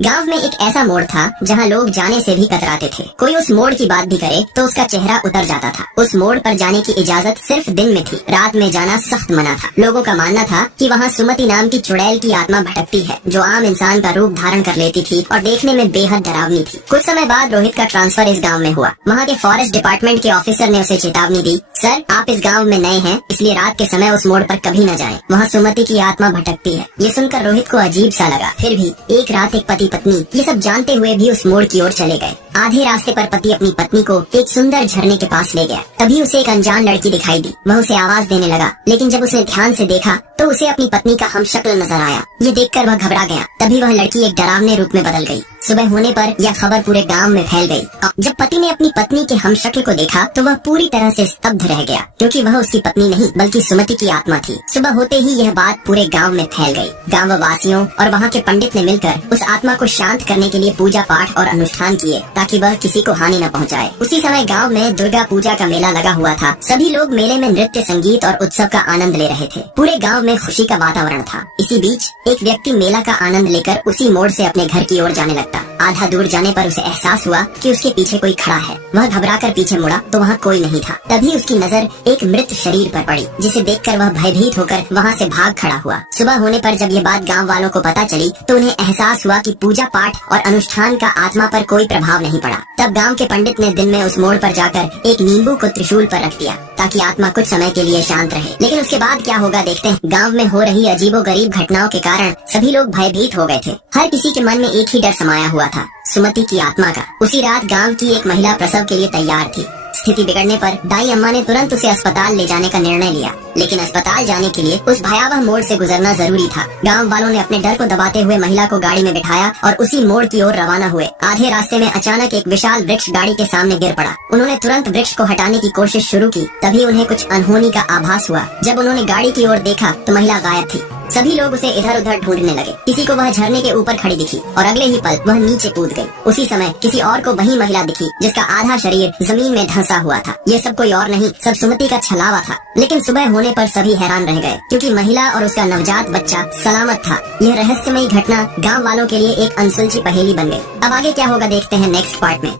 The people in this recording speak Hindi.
गांव में एक ऐसा मोड़ था जहां लोग जाने से भी कतराते थे। कोई उस मोड़ की बात भी करे तो उसका चेहरा उतर जाता था। उस मोड़ पर जाने की इजाजत सिर्फ दिन में थी, रात में जाना सख्त मना था। लोगों का मानना था कि वहां सुमति नाम की चुड़ैल की आत्मा भटकती है, जो आम इंसान का रूप धारण कर लेती थी और देखने में बेहद डरावनी थी। कुछ समय बाद रोहित का ट्रांसफर इस गाँव में हुआ। वहाँ के फॉरेस्ट डिपार्टमेंट के ऑफिसर ने उसे चेतावनी दी, सर आप इस गाँव में नए हैं, इसलिए रात के समय उस मोड़ पर कभी न जाएं। वहाँ सुमति की आत्मा भटकती है। ये सुनकर रोहित को अजीब सा लगा। फिर भी एक रात एक पति पत्नी ये सब जानते हुए भी उस मोड़ की ओर चले गए। आधे रास्ते पर पति अपनी पत्नी को एक सुंदर झरने के पास ले गया। तभी उसे एक अनजान लड़की दिखाई दी। वह उसे आवाज देने लगा, लेकिन जब उसने ध्यान से देखा तो उसे अपनी पत्नी का हमशक्ल नजर आया। ये देखकर वह घबरा गया। तभी वह लड़की एक डरावने रूप में बदल गई। सुबह होने पर यह खबर पूरे गांव में फैल गई। जब पति ने अपनी पत्नी के हमशक्ल को देखा तो वह पूरी तरह से स्तब्ध रह गया, क्योंकि वह उसकी पत्नी नहीं बल्कि सुमति की आत्मा थी। सुबह होते ही यह बात पूरे गांव में फैल गई। गांव वासियों और वहां के पंडित ने मिलकर उस आत्मा को शांत करने के लिए पूजा पाठ और अनुष्ठान किए, ताकि वह किसी को हानि न पहुंचाए। उसी समय गांव में दुर्गा पूजा का मेला लगा हुआ था। सभी लोग मेले में नृत्य, संगीत और उत्सव का आनंद ले रहे थे। पूरे गांव में खुशी का वातावरण था। इसी बीच एक व्यक्ति मेला का आनंद लेकर उसी मोड़ से अपने घर की ओर जाने लगता। आधा दूर जाने पर उसे एहसास हुआ कि उसके पीछे कोई खड़ा है। वह घबराकर पीछे मुड़ा तो वहाँ कोई नहीं था। तभी उसकी नजर एक मृत शरीर पर पड़ी, जिसे देखकर वह भयभीत होकर वहाँ से भाग खड़ा हुआ। सुबह होने पर जब ये बात गांव वालों को पता चली तो उन्हें एहसास हुआ कि पूजा पाठ और अनुष्ठान का आत्मा पर कोई प्रभाव नहीं पड़ा। तब गांव के पंडित ने दिन में उस मोड़ पर जाकर एक नींबू को त्रिशूल पर रख दिया, ताकि आत्मा कुछ समय के लिए शांत रहे। लेकिन उसके बाद क्या होगा देखते हैं। गाँव में हो रही अजीबोगरीब घटनाओं के कारण सभी लोग भयभीत हो गए थे। हर किसी के मन में एक ही डर समाया हुआ था, सुमति की आत्मा का। उसी रात गांव की एक महिला प्रसव के लिए तैयार थी। स्थिति बिगड़ने पर दाई अम्मा ने तुरंत उसे अस्पताल ले जाने का निर्णय लिया। लेकिन अस्पताल जाने के लिए उस भयावह मोड़ से गुजरना जरूरी था। गांव वालों ने अपने डर को दबाते हुए महिला को गाड़ी में बिठाया और उसी मोड़ की ओर रवाना हुए। आधे रास्ते में अचानक एक विशाल वृक्ष गाड़ी के सामने गिर पड़ा। उन्होंने तुरंत वृक्ष को हटाने की कोशिश शुरू की। तभी उन्हें कुछ अनहोनी का आभास हुआ। जब उन्होंने गाड़ी की ओर देखा तो महिला गायब थी। सभी लोग उसे इधर उधर ढूंढने लगे। किसी को वह झरने के ऊपर खड़ी दिखी और अगले ही पल वह नीचे कूद गई। उसी समय किसी और को वही महिला दिखी, जिसका आधा शरीर जमीन में धंसा हुआ था। ये सब कोई और नहीं, सब सुमति का छलावा था। लेकिन सुबह होने पर सभी हैरान रह गए, क्योंकि महिला और उसका नवजात बच्चा सलामत था। यह रहस्यमयी घटना गाँव वालों के लिए एक अनसुलझी पहेली बन गई। अब आगे क्या होगा देखते हैं नेक्स्ट पार्ट में।